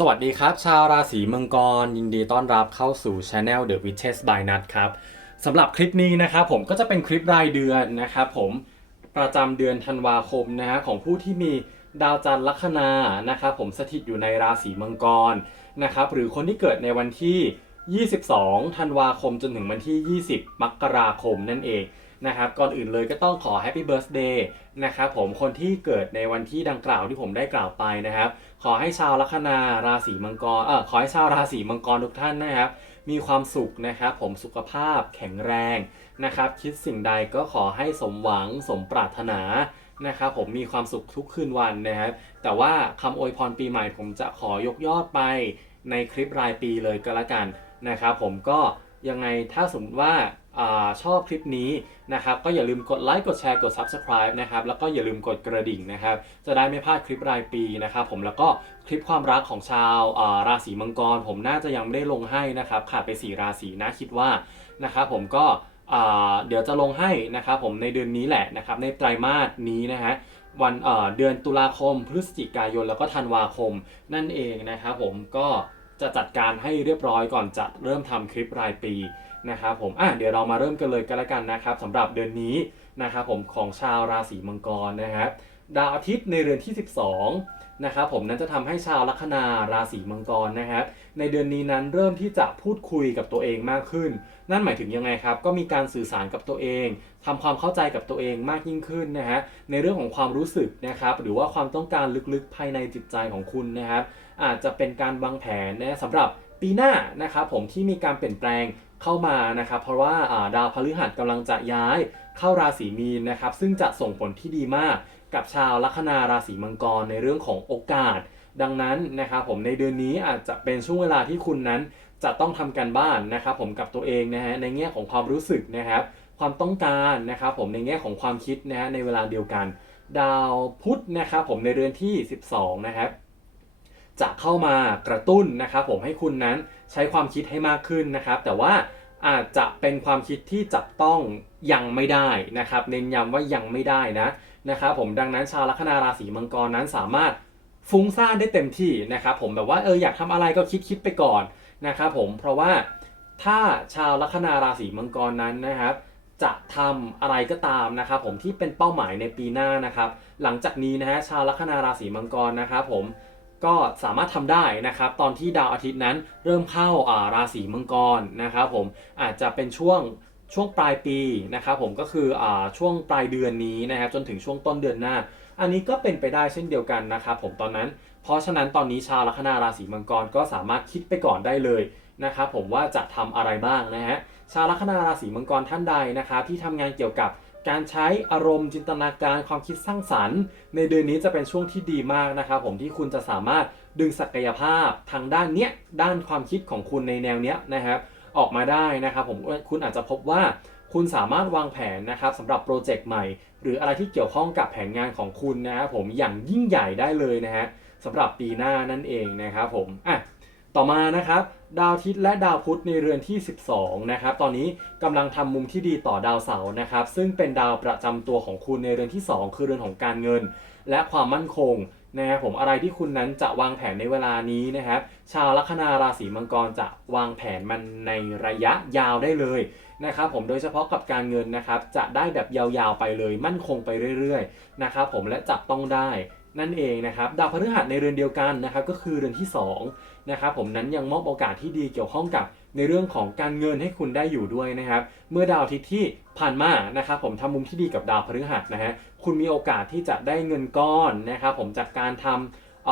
สวัสดีครับ ชาวราศีมังกร ยินดีต้อนรับเข้าสู่ Channel The Witches by Nut ครับสำหรับคลิปนี้นะครับผมก็จะเป็นคลิปรายเดือนนะครับผมประจำเดือนธันวาคมนะฮะของผู้ที่มีดาวจันทร์ลัคนานะครับผมสถิตอยู่ในราศีมังกรนะครับหรือคนที่เกิดในวันที่ 22 ธันวาคมจนถึงวันที่ 20 มกราคมนั่นเอง นะครับก่อนอื่นเลยก็ต้องขอ Happy Birthday นะครับผมคนที่เกิดในวันที่ดังกล่าวที่ผมได้กล่าวไปนะครับ ขอให้ชาวลัคนาราศีมังกรเออขอให้ชาวราศีมังกรทุกท่านนะครับ มีความสุขนะครับผมสุขภาพแข็งแรงนะครับ คิดสิ่งใดก็ขอให้สมหวังสมปรารถนานะครับผมมีความสุขทุกคืนวันนะครับ แต่ว่าคำอวยพรปีใหม่ผมจะขอยกยอดไปในคลิปรายปีเลยก็แล้วกันนะครับผมก็ยังไงถ้าสมมติว่า ชอบคลิปนี้นะครับก็อย่าลืมกดไลค์กดแชร์กด Subscribe นะครับแล้วก็อย่าลืมกดกระดิ่งนะครับจะได้ไม่พลาดคลิปรายปีนะครับผมแล้วก็คลิปความรักของชาวาราศีมังกร ผมน่าจะยังไม่ได้ลงให้นะครับขาดไป 4 ราศีนะคิดว่านะครับผมก็เดี๋ยวจะลงให้นะครับผมในเดือนนี้แหละนะครับในไตรมาสนี้นะฮะวันเเดือนตุลาคม พฤศจิกายนแล้วก็ธันวาคมนั่นเองนะครับผมก็ จะจัดการให้เรียบร้อยก่อนจะเริ่มทำคลิปรายปีนะครับผมอะเดี๋ยวเรามาเริ่มกันเลยกันแล้วกันนะครับสำหรับเดือนนี้นะครับผมของชาวราศีมังกรนะครับดาวอาทิตย์ในเรือนที่ 12นะครับผมนั้นจะทำให้ชาวลัคนาราศีมังกรนะครับในเดือนนี้นั้นเริ่มที่จะพูดคุยกับตัวเองมากขึ้น นั่นหมายถึงยังไงครับ ก็มีการสื่อสารกับตัวเองทำความเข้าใจกับตัวเองมากยิ่งขึ้นนะฮะในเรื่องของความรู้สึกนะครับหรือว่าความต้องการลึกๆภายในจิตใจของคุณนะครับ อาจจะเป็นการวางแผนนะสำหรับปีหน้านะครับผมที่มีการเปลี่ยนแปลงเข้ามานะครับเพราะว่าาดาวพฤหัสกำลังจะย้ายเข้าราศีมีนนะครับซึ่งจะส่งผลที่ดีมากกับชาวลัคนาราศีมังกรในเรื่องของโอกาส ดังนั้นนะครับผมในเดือนนี้อาจจะเป็นช่วงเวลาที่คุณนั้นจะต้องทำการบ้านนะครับผมกับตัวเองนะฮะในแง่ของความรู้สึกนะครับความต้องการนะครับผมในแง่ของความคิดนะฮะในเวลาเดียวกัน ดาวพุธนะครับผมในเรือนที่ 12 นะครับ จะเข้ามากระตุ้นนะครับผมให้คุณนั้นใช้ความคิดให้มากขึ้นนะครับ แต่ว่าอาจจะเป็นความคิดที่จับต้องยังไม่ได้นะครับ เน้นย้ำว่ายังไม่ได้นะนะครับผมดังนั้นชาวลัคนาราศีมังกรนั้นสามารถฟุ้งซ่านได้เต็มที่นะครับผมแบบว่าเอออยากทำอะไรก็คิดคิดไปก่อนนะครับผมเพราะว่าถ้าชาวลัคนาราศีมังกรนั้นนะครับ จะทำอะไรก็ตามนะครับผมที่เป็นเป้าหมายในปีหน้านะครับ หลังจากนี้นะฮะชาวลัคนาราศีมังกรนะครับผม ก็สามารถทำได้นะครับ ตอนที่ดาวอาทิตย์นั้นเริ่มเข้าาราศีมังกรนะครับผมอาจจะเป็นช่วงช่วงปลายปีนะครับผมก็คืออช่วงปลายเดือนนี้นะครับจนถึงช่วงต้นเดือนหน้า อันนี้ก็เป็นไปได้เช่นเดียวกันนะครับผมตอนนั้น เพราะฉะนั้นตอนนี้ชาวลัคนาราศีมังกรก็สามารถคิดไปก่อนได้เลยนะครับผมว่าจะทำอะไรบ้างนะฮะชาวลัคนาราศีมังกรท่านใดนะครับที่ทำงานเกี่ยวกับ การใช้อารมณ์จินตนาการความคิดสร้างสรรค์ ในเดือนนี้จะเป็นช่วงที่ดีมากนะครับผมที่คุณจะสามารถดึงศักยภาพทางด้านเนี้ยด้านความคิดของคุณในแนวเนี้ยนะครับออกมาได้นะครับผมคุณอาจจะพบว่าคุณสามารถวางแผนนะครับสำหรับโปรเจกต์ใหม่ หรืออะไรที่เกี่ยวข้องกับแผนงานของคุณนะครับผมอย่างยิ่งใหญ่ได้เลยนะฮะสำหรับปีหน้านั่นเองนะครับผมอะ ต่อมานะครับดาวอาทิตย์และดาวพุธในเรือนที่ 12 นะครับ ตอนนี้กำลังทำมุมที่ดีต่อดาวเสาร์นะครับ ซึ่งเป็นดาวประจำตัวของคุณในเรือนที่ 2 คือเรือนของการเงิน และความมั่นคงนะครับผมอะไรที่คุณนั้นจะวางแผนในเวลานี้นะครับ ชาวลัคนาราศีมังกรจะวางแผนมันในระยะยาวได้เลยนะครับผมโดยเฉพาะกับการเงินนะครับจะได้แบบยาวๆไปเลย มั่นคงไปเรื่อยๆนะครับผมและจับต้องได้ นั่นเองนะครับดาวพฤหัสในเรือนเดียวกันนะครับก็คือเรือนที่2นะครับผมนั้นยังมอบโอกาสที่ดีเกี่ยวข้องกับในเรื่องของการเงินให้คุณได้อยู่ด้วยนะครับ เมื่อดาวอาทิตย์ที่ผ่านมานะครับผมทำมุมที่ดีกับดาวพฤหัสนะฮะคุณมีโอกาสที่จะได้เงินก้อนนะครับผมจากการทำเ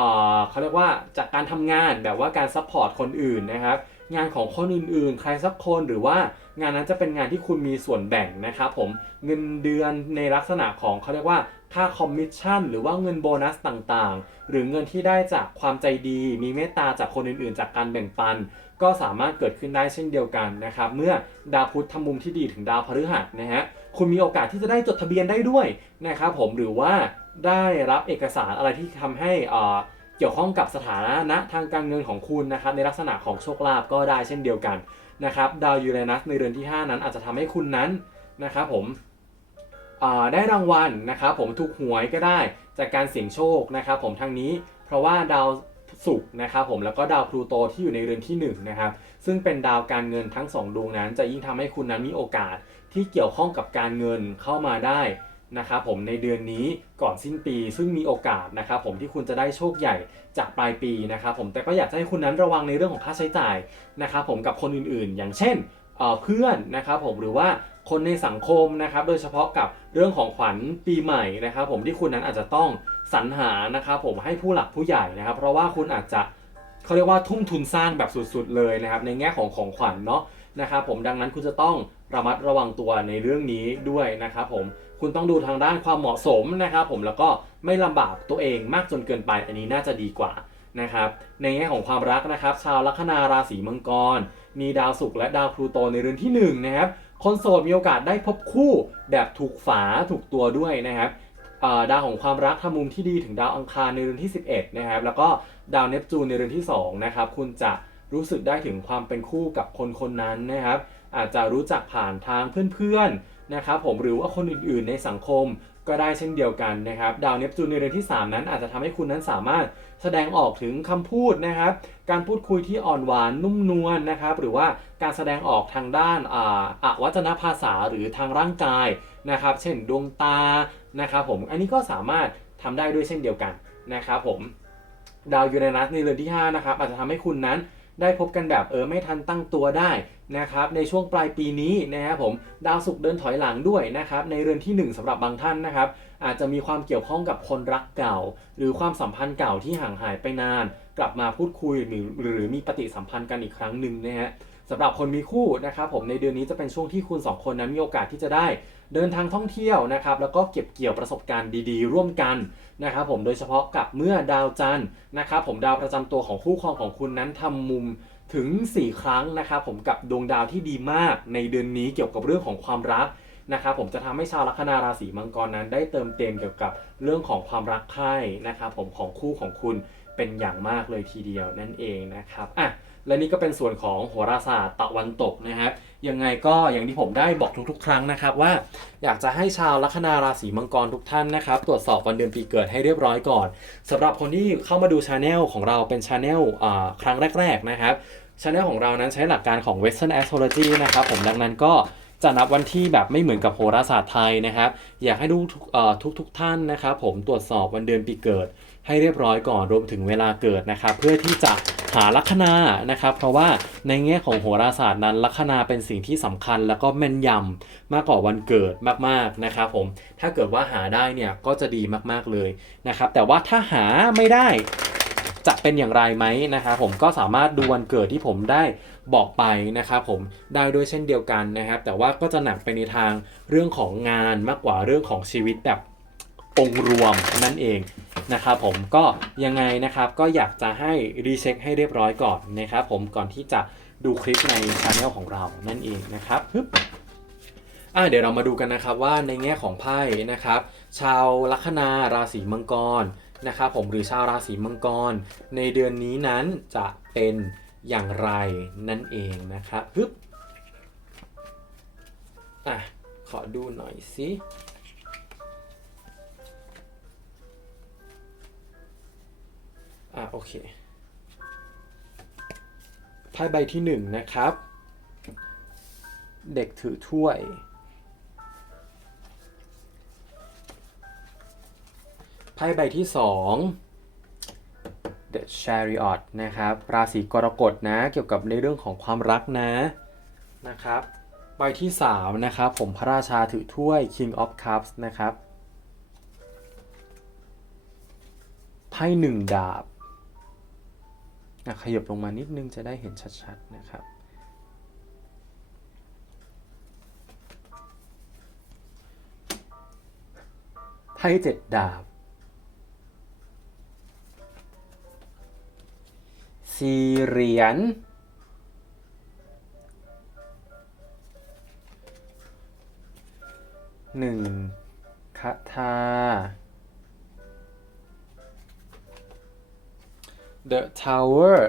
เขาเรียกว่าจากการทำงานแบบว่าการซัพพอร์ตคนอื่นนะครับงานของคนอื่นๆ ใครสักคนหรือว่างานนั้นจะเป็นงานที่คุณมีส่วนแบ่งนะครับผมเงินเดือนในลักษณะของเขาเรียกว่า ค่าคอมมิชชั่นหรือว่าเงินโบนัสต่างๆ หรือเงินที่ได้จากความใจดี มีเมตตาจากคนอื่นๆ จากการแบ่งปัน ก็สามารถเกิดขึ้นได้เช่นเดียวกันนะครับ เมื่อดาวพุธทำมุมที่ดีถึงดาวพฤหัสนะฮะคุณมีโอกาสที่จะได้จดทะเบียนได้ด้วยนะครับผมหรือว่าได้รับเอกสารอะไรที่ทำให้อ่าเกี่ยวข้องกับสถานะทางการเงินของคุณนะครับในลักษณะของโชคลาภก็ได้เช่นเดียวกันนะครับดาวยูเรนัสในเรือนที่ 5 นั้นอาจจะทำให้คุณนั้นนะครับผม ได้รางวัลนะครับผมถูกหวยก็ได้จากการเสี่ยงโชคนะครับผมทางนี้เพราะว่าดาวศุกร์นะครับผมแล้วก็ดาวพลูโตที่อยู่ในเรือนที่1นะครับซึ่งเป็นดาวการเงินทั้ง 2 ดวงนั้น จะยิ่งทำให้คุณนั้นมีโอกาสที่เกี่ยวข้องกับการเงินเข้ามาได้นะครับผมในเดือนนี้ก่อนสิ้นปี ซึ่งมีโอกาสนะครับผมที่คุณจะได้โชคใหญ่จากปลายปีนะครับผมแต่ก็อยากให้คุณนั้นระวังในเรื่องของค่าใช้จ่ายนะครับผมกับคนอื่นๆ อย่างเช่นเพื่อนนะครับผมหรือว่า คนในสังคมนะครับ โดยเฉพาะกับเรื่องของขวัญปีใหม่นะครับ ผมที่คุณนั้นอาจจะต้องสรรหานะครับผมให้ผู้หลักผู้ใหญ่นะครับ เพราะว่าคุณอาจจะเขาเรียกว่าทุ่มทุนสร้างแบบสุดๆเลยนะครับ ในแง่ของของขวัญเนาะนะครับ ผมดังนั้นคุณจะต้องระมัดระวังตัวในเรื่องนี้ด้วยนะครับผมคุณต้องดูทางด้านความเหมาะสมนะครับผมแล้วก็ไม่ลำบากตัวเองมากจนเกินไป อันนี้น่าจะดีกว่านะครับในแง่ของความรักนะครับ ชาวลัคนาราศีมังกร มีดาวศุกร์และดาวพลูโตในเรือนที่หนึ่งนะครับ คนโสดมีโอกาสได้พบคู่แบบถูกฝาถูกตัวด้วยนะครับดาวของความรักทำมุมที่ดีถึงดาวอังคารในเรือนที่ 11นะครับแล้วก็ดาวเนปจูนในเรือนที่2นะครับคุณจะรู้สึกได้ถึงความเป็นคู่กับคนคนนั้นนะครับ อาจจะรู้จักผ่านทางเพื่อนๆนะครับผมหรือว่าคนอื่นๆในสังคมก็ได้เช่นเดียวกันนะครับ ดาวเนปจูนในเรือนที่ 3 นั้นอาจจะทำให้คุณนั้นสามารถ แสดงออกถึงคำพูดนะครับ การพูดคุยที่อ่อนหวานนุ่มนวลนะครับ หรือว่าการแสดงออกทางด้านอาวัจนภาษาหรือทางร่างกายนะครับ เช่นดวงตานะครับผมอันนี้ก็สามารถทำได้ด้วยเช่นเดียวกันนะครับผมดาวยูเรนัสในเรือนที่5นะครับอาจจะทำให้คุณนั้นได้พบกันแบบเออไม่ทันตั้งตัวได้ นะครับในช่วงปลายปีนี้นะครับผมดาวศุกร์เดินถอยหลังด้วยนะครับในเรือนที่ 1สำหรับบางท่านนะครับ อาจจะมีความเกี่ยวข้องกับคนรักเก่า หรือความสัมพันธ์เก่าที่ห่างหายไปนาน กลับมาพูดคุยหรือหรือมีปฏิสัมพันธ์กันอีกครั้งหนึ่งนะฮะสำหรับคนมีคู่นะครับผมในเดือนนี้จะเป็นช่วงที่คุณสองคนนั้นมีโอกาสที่จะได้ เดินทางท่องเที่ยวนะครับแล้วก็เก็บเกี่ยวประสบการณ์ดีๆ ร่วมกันนะครับผมโดยเฉพาะกับเมื่อดาวจันทร์นะครับผมดาวประจำตัวของคู่ครองของคุณนั้นทำมุม ถึง 4 ครั้งนะครับผมกับดวงดาวที่ดีมากในเดือนนี้เกี่ยวกับเรื่องของความรักนะครับผมจะทำให้ชาวลัคนาราศีมังกรนั้น ได้เติมเต็มเกี่ยวกับเรื่องของความรักใคร่นะครับผมของคู่ของคุณเป็นอย่างมากเลยทีเดียวนั่นเองนะครับอะและนี่ก็เป็นส่วนของโหราศาสตร์ตะวันตกนะครับ ยังไงก็อย่างที่ผมได้บอกทุกๆ ครั้งนะครับว่าอยากจะให้ชาวลัคนาราศีมังกรทุกท่านนะครับ ตรวจสอบวันเดือนปีเกิดให้เรียบร้อยก่อนสำหรับคนที่เข้ามาดูชาแนลของเราเป็นชาแนลครั้งแรก ๆ นะครับชาแนลของเรานั้นใช้หลักการของ Western Astrology นะครับผมดังนั้นก็ จะนับวันที่แบบไม่เหมือนกับโหราศาสตร์ไทยนะครับ อยากให้ทุกทุกทุกท่านนะครับผมตรวจสอบวันเดือนปีเกิด ให้เรียบร้อยก่อนรวมถึงเวลาเกิดนะครับ เพื่อที่จะหาลัคนานะครับ เพราะว่าในแง่ของโหราศาสตร์นั้นลัคนาเป็นสิ่งที่สำคัญแล้วก็แม่นยำมากกว่าวันเกิดมากๆนะครับผมถ้าเกิดว่าหาได้เนี่ยก็จะดีมากๆเลยนะครับ แต่ว่าถ้าหาไม่ได้จะเป็นอย่างไรไหมนะครับผมก็สามารถดูวันเกิดที่ผมได้ บอกไปนะครับผมได้ด้วยเช่นเดียวกันนะครับ แต่ว่าก็จะหนักไปในทางเรื่องของงานมากกว่าเรื่องของชีวิตแบบองรวมนั่นเองนะครับผมก็ยังไงนะครับก็อยากจะให้รีเช็คให้เรียบร้อยก่อนนะครับผมก่อนที่จะดูคลิปในช anel ของเรานั่นเองนะครับฮึบอะเดี๋ยวเรามาดูกันนะครับว่าในแง่ของไพ่นะครับ ชาวลัคนาราศีมังกรนะครับผมหรือชาวราศีมังกร ในเดือนนี้นั้นจะเป็น อย่างไรนั่นเองนะครับฮึบอะ ขอดูหน่อยสิอะโอเคไพ่ใบที่หนึ่งนะครับ เด็กถือถ้วย ไพ่ใบที่สอง The Chariot นะครับ ราศีกรกฎนะ เกี่ยวกับในเรื่องของความรักนะนะครับ ใบที่สามนะครับ ผมพระราชาถือถ้วย King of Cups นะครับ ไพ่หนึ่งดาบอะขยับลงมานิดนึงจะได้เห็นชัดๆนะครับ ไพ่เจ็ดดาบ สี่เหรียญหนึ่งคาถา The Tower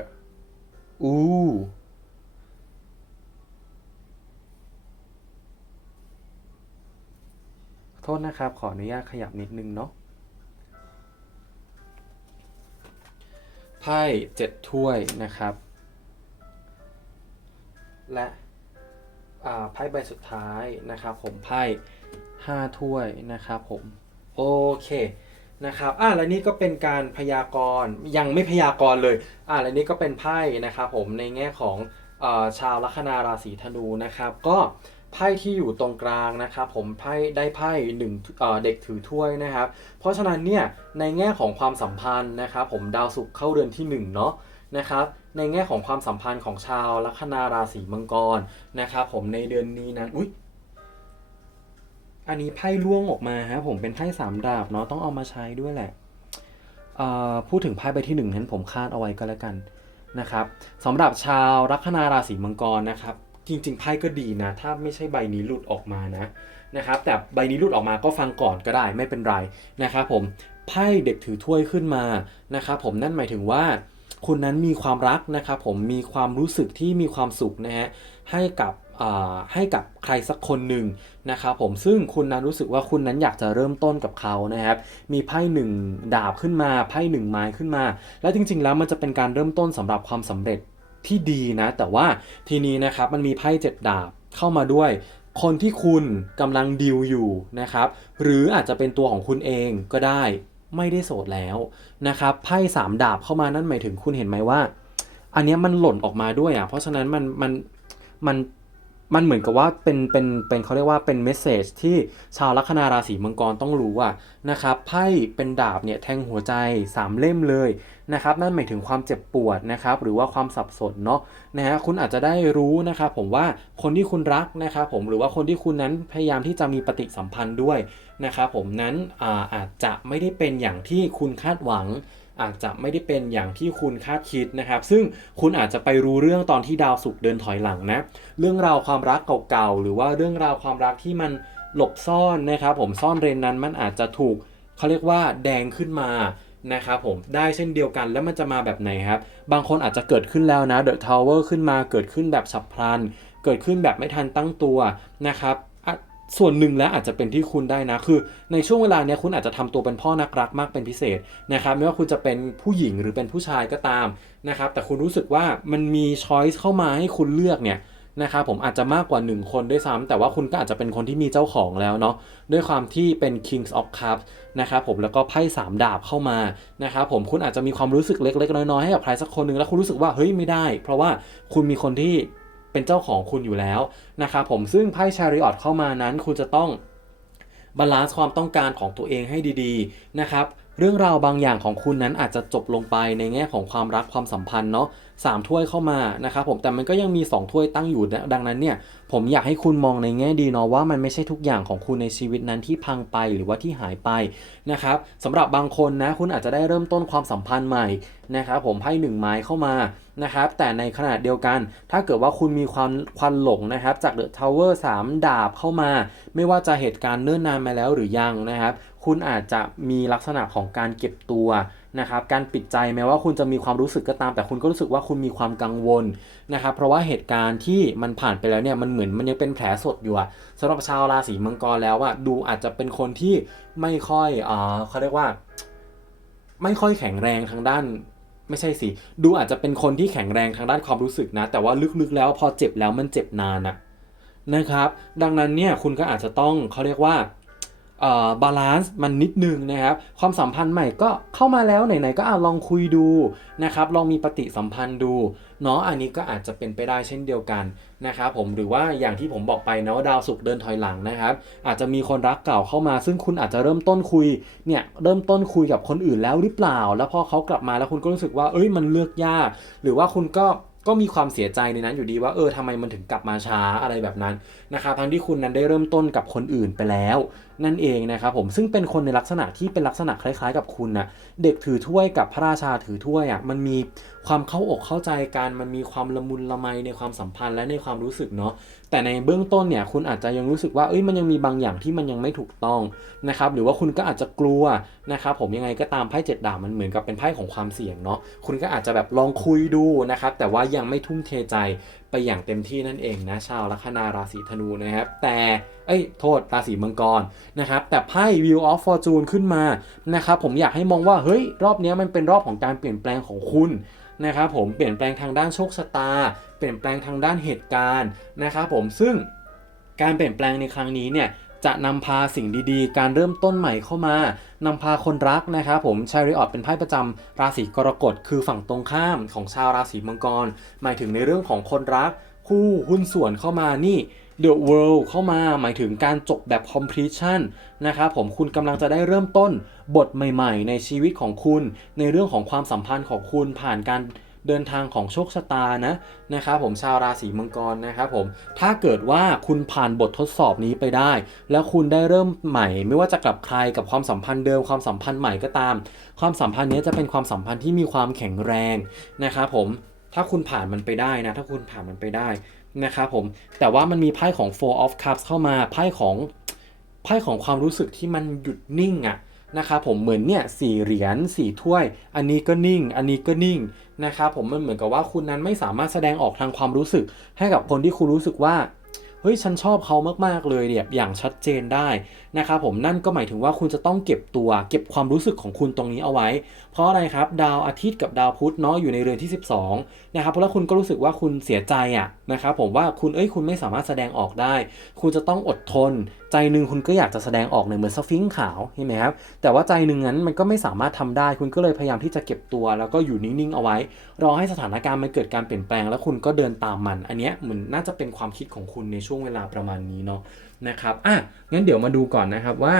อู้โทษนะครับ ขออนุญาตขยับนิดนึงเนาะ ไพ่เจ็ดถ้วยนะครับ และอ่าไพ่ใบสุดท้ายนะครับ ผมไพ่ห้าถ้วยนะครับ ผมโอเคนะครับ อ่าและนี่ก็เป็นการพยากรณ์ยังไม่พยากรณ์เลย อ่าและนี่ก็เป็นไพ่นะครับ ผมในแง่ของอาชาวลัคนาราศีธนูนะครับ ก็ ไพ่ที่อยู่ตรงกลางนะครับผมไพ่ได้ไพ่หนึ่งเด็กถือถ้วยนะครับ เพราะฉะนั้นเนี่ยในแง่ของความสัมพันธ์นะครับผมดาวศุกร์เข้าเดือนที่หนึ่งเนาะนะครับในแง่ของความสัมพันธ์ของชาวลัคนาราศีมังกรนะครับผมในเดือนนี้นั้นอุ้ยอันนี้ไพ่ล่วงออกมาฮะผมเป็นไพ่สามดาบเนาะต้องเอามาใช้ด้วยแหละพูดถึงไพ่ใบที่หนึ่งนั้นผมคาดเอาไว้ก็แล้วกันนะครับสำหรับชาวลัคนาราศีมังกรนะครับ จริงๆไพ่ก็ดีนะ ถ้าไม่ใช่ใบนี้หลุดออกมานะนะครับแต่ใบนี้หลุดออกมาก็ฟังก่อนก็ได้ไม่เป็นไรนะครับผมไพ่เด็กถือถ้วยขึ้นมานะครับผมนั่นหมายถึงว่าคุณนั้นมีความรักนะครับผมมีความรู้สึกที่มีความสุขนะฮะให้กับให้กับใครสักคนหนึ่งนะครับผมซึ่งคุณนั้นรู้สึกว่าคุณนั้นอยากจะเริ่มต้นกับเขานะครับมีไพ่หนึ่งดาบขึ้นมาไพ่หนึ่งไม้ขึ้นมา แล้วจริง ๆ แล้วมันจะเป็นการเริ่มต้นสำหรับความสำเร็จ ที่ดีนะ แต่ว่าทีนี้นะครับมันมีไพ่เจ็ดดาบเข้ามาด้วย คนที่คุณกำลังดิวอยู่นะครับ หรืออาจจะเป็นตัวของคุณเองก็ได้ ไม่ได้โสดแล้วนะครับไพ่สามดาบเข้ามานั่นหมายถึงคุณเห็นไหมว่า อันนี้มันหล่นออกมาด้วยอะเพราะฉะนั้นมันมันมัน มันเหมือนกับว่าเป็นเป็นเป็นเขาเรียกว่าเป็นเมสเซจที่ชาวลัคนาราศีมังกรต้องรู้อะนะครับไพ่เป็นดาบเนี่ยแทงหัวใจสามเล่มเลยนะครับนั่นหมายถึงความเจ็บปวดนะครับหรือว่าความสับสนเนาะนะฮะคุณอาจจะได้รู้นะครับผมว่าคนที่คุณรักนะครับผมหรือว่าคนที่คุณนั้นพยายามที่จะมีปฏิสัมพันธ์ด้วยนะครับผมนั้นอาอาจจะไม่ได้เป็นอย่างที่คุณคาดหวัง อาจจะไม่ได้เป็นอย่างที่คุณคาดคิดนะครับ ซึ่งคุณอาจจะไปรู้เรื่องตอนที่ดาวศุกร์เดินถอยหลังนะ เรื่องราวความรักเก่าๆ หรือว่าเรื่องราวความรักที่มันหลบซ่อนนะครับ ผมซ่อนเร้นนั้นมันอาจจะถูกเขาเรียกว่าแดงขึ้นมานะครับผมได้เช่นเดียวกันแล้วมันจะมาแบบไหนครับ บางคนอาจจะเกิดขึ้นแล้วนะเดอะทาวเวอร์ขึ้นมาเกิดขึ้นแบบฉับพลัน เกิดขึ้นแบบไม่ทันตั้งตัวนะครับ ส่วนหนึ่งแล้วอาจจะเป็นที่คุณได้นะ คือในช่วงเวลาเนี้ยคุณอาจจะทำตัวเป็นพ่อนักรักมากเป็นพิเศษนะครับไม่ว่าคุณจะเป็นผู้หญิงหรือเป็นผู้ชายก็ตามนะครับแต่คุณรู้สึกว่ามันมีช้อยส์เข้ามาให้คุณเลือกเนี่ยนะครับผมอาจจะมากกว่า 1 คนด้วยซ้ำแต่ว่าคุณก็อาจจะเป็นคนที่มีเจ้าของแล้วเนาะด้วยความที่เป็น Kings of Cups นะครับผมแล้วก็ไพ่สามดาบเข้ามานะครับผมคุณอาจจะมีความรู้สึกเล็ก ๆ น้อยๆให้กับใครสักคนหนึ่งแล้วคุณรู้สึกว่าเฮ้ยไม่ได้ เพราะว่าคุณมีคนที่ เป็นเจ้าของคุณอยู่แล้วนะครับผมซึ่งไพ่ Chariot เข้ามานั้น คุณจะต้องบาลานซ์ความต้องการของตัวเองให้ดีๆนะครับเรื่องราวบางอย่างของคุณนั้นอาจจะจบลงไปในแง่ของความรักความสัมพันธ์เนาะสามถ้วยเข้ามานะครับผมแต่มันก็ยังมี 2 ถ้วยตั้งอยู่นะดังนั้นเนี่ยผมอยากให้คุณมองในแง่ดีเนาะว่ามันไม่ใช่ทุกอย่างของคุณในชีวิตนั้นที่พังไปหรือว่าที่หายไปนะครับสำหรับบางคนนะคุณอาจจะได้เริ่มต้นความสัมพันธ์ใหม่นะครับผมไพ่หนึ่งไม้เข้ามา นะครับ แต่ในขณะเดียวกัน ถ้าเกิดว่าคุณมีความควันหลงนะครับ จากเดอะทาวเวอร์สามดาบเข้ามา ไม่ว่าจะเหตุการณ์เนิ่นนานมาแล้วหรือยังนะครับ คุณอาจจะมีลักษณะของการเก็บตัวนะครับการปิดใจแม้ว่าคุณจะมีความรู้สึกก็ตาม แต่คุณก็รู้สึกว่าคุณมีความกังวลนะครับเพราะว่าเหตุการณ์ที่มันผ่านไปแล้วเนี่ยมันเหมือนมันยังเป็นแผลสดอยู่สำหรับชาวราศีมังกรแล้วอะดูอาจจะเป็นคนที่ไม่ค่อยเอ่าเขาเรียกว่า ไม่ค่อยแข็งแรงทางด้าน ไม่ใช่สิ ดูอาจจะเป็นคนที่แข็งแรงทางด้านความรู้สึกนะ แต่ว่าลึกๆแล้วพอเจ็บแล้วมันเจ็บนานอะนะครับ ดังนั้นเนี่ยคุณก็อาจจะต้องเขาเรียกว่า บาลานซ์มันนิดนึงนะครับ ความสัมพันธ์ใหม่ก็เข้ามาแล้วไหนๆก็อลองคุยดูนะครับลองมีปฏิสัมพันธ์ดูเนาะอันนี้ก็อาจจะเป็นไปได้เช่นเดียวกันนะครับผมหรือว่าอย่างที่ผมบอกไปนะว่าดาวศุกร์เดินถอยหลังนะครับ อาจจะมีคนรักเก่าเข้ามา ซึ่งคุณอาจจะเริ่มต้นคุยเนี่ยเริ่มต้นคุยกับคนอื่นแล้วหรือเปล่า แล้วพอเขากลับมาแล้วคุณก็รู้สึกว่าเอ้ยมันเลือกยาก หรือว่าคุณก็ ก็มีความเสียใจในนั้นอยู่ดีว่าเออทำไมมันถึงกลับมาช้าอะไรแบบนั้นนะครับทั้งที่คุณนั้นได้เริ่มต้นกับคนอื่นไปแล้ว นั่นเองนะครับผมซึ่งเป็นคนในลักษณะที่เป็นลักษณะคล้ายๆ กับคุณนะเด็กถือถ้วยกับพระราชาถือถ้วยอะมันมีความเข้าอกเข้าใจกันมันมีความละมุนละไมในความสัมพันธ์และในความรู้สึกเนาะ แต่ในเบื้องต้นเนี่ยคุณอาจจะยังรู้สึกว่าเอ้ยมันยังมีบางอย่างที่มันยังไม่ถูกต้องนะครับหรือว่าคุณก็อาจจะกลัวนะครับผมยังไงก็ตามไพ่เจ็ดดาบมันเหมือนกับเป็นไพ่ของความเสี่ยงเนาะคุณก็อาจจะแบบลองคุยดูนะครับแต่ว่ายังไม่ทุ่มเทใจไปอย่างเต็มที่นั่นเองนะชาวลัคนาราศีธนูนะครับแต่เอ้ยโทษราศีมังกรนะครับแต่ไพ่ Wheel of Fortune ขึ้นมานะครับผมอยากให้มองว่าเฮ้ยรอบนี้มันเป็นรอบของการเปลี่ยนแปลงของคุณ นะครับผมเปลี่ยนแปลงทางด้านโชคชะตา เปลี่ยนแปลงทางด้านเหตุการณ์นะครับผมซึ่งการเปลี่ยนแปลงในครั้งนี้เนี่ยจะนำพาสิ่งดีๆ การเริ่มต้นใหม่เข้ามานำพาคนรักนะครับผมชาริออตเป็นไพ่ประจำราศีกรกฎคือฝั่งตรงข้ามของชาวราศีมังกร หมายถึงในเรื่องของคนรัก คู่หุ้นส่วนเข้ามานี่ The World เข้ามาหมายถึงการจบแบบ completion นะครับผมคุณกำลังจะได้เริ่มต้นบทใหม่ๆ ในชีวิตของคุณ ในเรื่องของความสัมพันธ์ของคุณผ่านการเดินทางของโชคชะตานะนะครับผมชาวราศีมังกรนะครับผมถ้าเกิดว่าคุณผ่านบททดสอบนี้ไปได้ แล้วคุณได้เริ่มใหม่ ไม่ว่าจะกับใครกับความสัมพันธ์เดิมความสัมพันธ์ใหม่ก็ตาม ความสัมพันธ์นี้จะเป็นความสัมพันธ์ที่มีความแข็งแรงนะครับผมถ้าคุณผ่านมันไปได้นะ ถ้าคุณผ่านมันไปได้ นะครับผม แต่ว่ามันมีไพ่ของ Four of Cups เข้ามาไพ่ของไพ่ของความรู้สึกที่มันหยุดนิ่งอะนะครับผมเหมือนเนี่ยสี่เหรียญสี่ถ้วย อันนี้ก็นิ่ง อันนี้ก็นิ่งนะครับผมมันเหมือนกับว่าคุณนั้นไม่สามารถแสดงออกทางความรู้สึก ให้กับคนที่คุณรู้สึกว่าเฮ้ยฉันชอบเขามากๆเลยเนี่ยอย่างชัดเจนได้ นะครับผมนั่นก็หมายถึงว่าคุณจะต้องเก็บตัวเก็บความรู้สึกของคุณตรงนี้เอาไว้ เพราะอะไรครับดาวอาทิตย์กับดาวพุธเนาะอยู่ในเรือนที่ 12นะครับเพราะแล้วคุณก็รู้สึกว่าคุณเสียใจอะ่ะนะครับผมว่าคุณเอ้ยคุณไม่สามารถแสดงออกได้ คุณจะต้องอดทน ใจหนึ่งคุณก็อยากจะแสดงออกในเหมือนสฟิงขาวเห็นไหมครับแต่ว่าใจหนึ่งนั้นมันก็ไม่สามารถทำได้ คุณก็เลยพยายามที่จะเก็บตัว แล้วก็อยู่นิ่งๆเอาไว้ รอให้สถานการณ์มันเกิดการเปลี่ยนแปลง แล้วคุณก็เดินตามมัน อันเนี้ยเหมือนน่าจะเป็นความคิดของคุณในช่วงเวลาประมาณนี้เนาะ นะครับอะงั้นเดี๋ยวมาดูก่อนนะครับว่า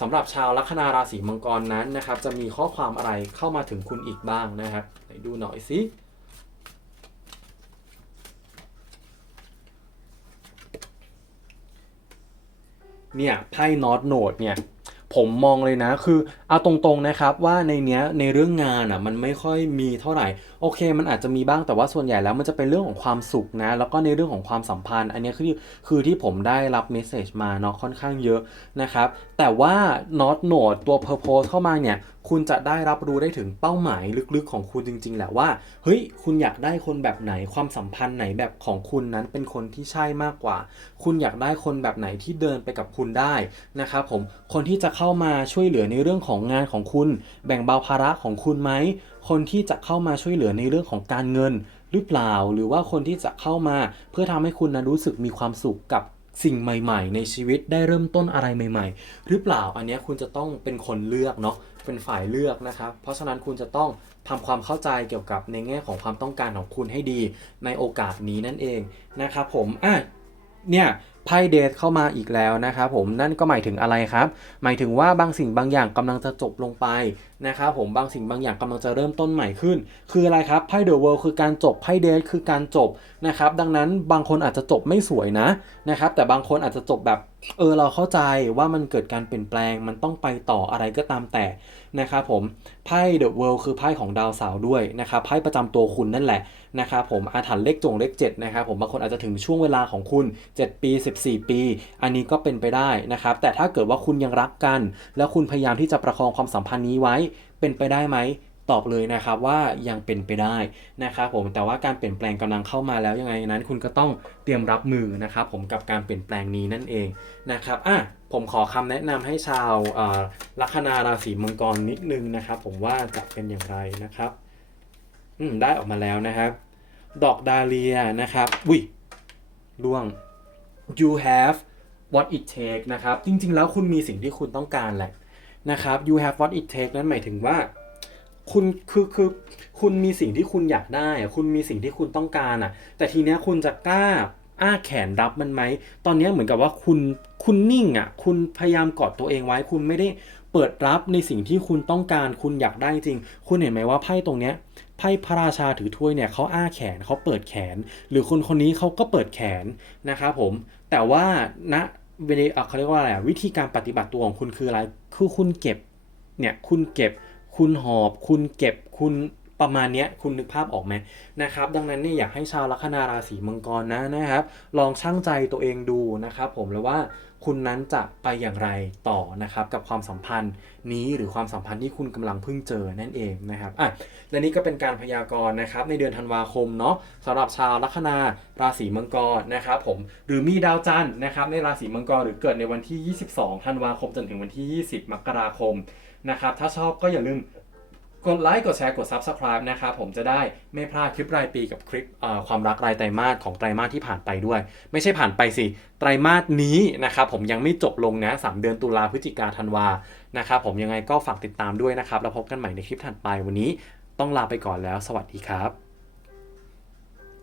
สำหรับชาวลัคนาราศีมังกรนั้นนะครับ จะมีข้อความอะไรเข้ามาถึงคุณอีกบ้างนะครับไหนดูหน่อยสิเนี่ยไพ่นอตโนดเนี่ยผมมองเลยนะคือเอาตรงๆนะครับว่าในเนี้ยในเรื่องงานอะมันไม่ค่อยมีเท่าไหร่โอเค มันอาจจะมีบ้างแต่ว่าส่วนใหญ่แล้วมันจะเป็นเรื่องของความสุขนะ แล้วก็ในเรื่องของความสัมพันธ์ อันนี้คือคือที่ผมได้รับเมสเซจมาเนาะค่อนข้างเยอะนะครับ แต่ว่า not note ตัว purpose เข้ามาเนี่ยคุณจะได้รับรู้ได้ถึงเป้าหมายลึกๆของคุณจริง ๆ แหละว่าเฮ้ยคุณอยากได้คนแบบไหนความสัมพันธ์ไหนแบบของคุณนั้นเป็นคนที่ใช่มากกว่า คุณอยากได้คนแบบไหนที่เดินไปกับคุณได้นะครับผมคนที่จะเข้ามาช่วยเหลือในเรื่องของงานของคุณ แบ่งเบาภาระของคุณไหม คนที่จะเข้ามาช่วยเหลือในเรื่องของการเงินหรือเปล่า หรือว่าคนที่จะเข้ามาเพื่อทำให้คุณนั้นรู้สึกมีความสุขกับสิ่งใหม่ ๆ ในชีวิตได้เริ่มต้นอะไรใหม่ ๆ หรือเปล่าอันนี้คุณจะต้องเป็นคนเลือกเนาะเป็นฝ่ายเลือกนะครับ เพราะฉะนั้นคุณจะต้องทำความเข้าใจเกี่ยวกับในแง่ของความต้องการของคุณให้ดีในโอกาสนี้นั่นเองนะครับผมอะเนี่ย ไพ่เดทเข้ามาอีกแล้วนะครับผมนั่นก็หมายถึงอะไรครับ หมายถึงว่าบางสิ่งบางอย่างกำลังจะจบลงไปนะครับผมบางสิ่งบางอย่างกำลังจะเริ่มต้นใหม่ขึ้น คืออะไรครับไพ่เดอะเวิลด์คือการจบไพ่เดทคือการจบนะครับดังนั้นบางคนอาจจะจบไม่สวยนะนะครับแต่บางคนอาจจะจบแบบเออเราเข้าใจว่ามันเกิดการเปลี่ยนแปลงมันต้องไปต่ออะไรก็ตามแต่นะครับผมไพ่เดอะเวิลด์คือไพ่ของดาวเสาร์ด้วยนะครับไพ่ประจำตัวคุณนั่นแหละนะครับผมอาถรรพ์เลขจงเลข7นะครับผมบางคนอาจจะถึงช่วงเวลาของคุณ 7 ปี14 ปี อันนี้ก็เป็นไปได้นะครับ แต่ถ้าเกิดว่าคุณยังรักกัน แล้วคุณพยายามที่จะประคองความสัมพันธ์นี้ไว้ เป็นไปได้ไหมตอบเลยนะครับว่ายังเป็นไปได้นะครับผมแต่ว่าการเปลี่ยนแปลงกำลังเข้ามาแล้วยังไงนั้น คุณก็ต้องเตรียมรับมือนะครับผมกับการเปลี่ยนแปลงนี้นั่นเองนะครับอะผมขอคำแนะนำให้ชาวลัคนาราศีมังกรนิดนึงนะครับ ผมว่าจะเป็นอย่างไรนะครับอืมได้ออกมาแล้วนะครับ ดอกดาเลียนะครับอุ้ยล่วง you have what it take นะครับ จริง ๆ แล้วคุณมีสิ่งที่คุณต้องการแหละนะครับ you have what it take นั้นหมายถึงว่า คุณคือคือคุณมีสิ่งที่คุณอยากได้ คุณมีสิ่งที่คุณต้องการอะ แต่ทีเนี้ยคุณจะกล้าอ้าแขนรับมันไหม ตอนเนี้ยเหมือนกับว่าคุณคุณนิ่งอะ คุณพยายามกอดตัวเองไว้ คุณไม่ได้เปิดรับในสิ่งที่คุณต้องการ คุณอยากได้จริง คุณเห็นไหมว่าไพ่ตรงเนี้ยไพ่พระราชาถือถ้วยเนี่ยเขาอ้าแขนเขาเปิดแขน หรือคนคนนี้เขาก็เปิดแขนนะครับผม แต่ว่าณเวลาเขาเรียกว่าอะไรอะวิธีการปฏิบัติตัวของคุณคืออะไรคือคุณเก็บเนี่ยคุณเก็บ คุณหอบ คุณเก็บคุณประมาณเนี้ยคุณนึกภาพออกไหมนะครับ ดังนั้นเนี่ยอยากให้ชาวลัคนาราศีมังกรนะนะครับ ลองชั่งใจตัวเองดูนะครับ ผมแล้วว่า คุณนั้นจะไปอย่างไรต่อนะครับ กับความสัมพันธ์นี้หรือความสัมพันธ์ที่คุณกำลังเพิ่งเจอนั่นเองนะครับอะและนี่ก็เป็นการพยากรณ์นะครับ ในเดือนธันวาคมเนาะสำหรับชาวลัคนาราศีมังกรนะครับผมหรือมีดาวจันทร์นะครับในราศีมังกรหรือเกิดในวันที่ 22 ธันวาคมจนถึงวันที่ 20 มกราคมนะครับถ้าชอบก็อย่าลืม กดไลค์กดแชร์กด Subscribe นะครับผมจะได้ไม่พลาดคลิปรายปีกับคลิปความรักรายไตรมาสของไตรมาสที่ผ่านไปด้วย ไม่ใช่ผ่านไปสิ ไตรมาสนี้นะครับผมยังไม่จบลงนะ 3 เดือนตุลาพฤศจิกาธันวานะครับผมยังไงก็ฝากติดตามด้วยนะครับ แล้วพบกันใหม่ในคลิปถัดไปวันนี้ต้องลาไปก่อนแล้ว สวัสดีครับ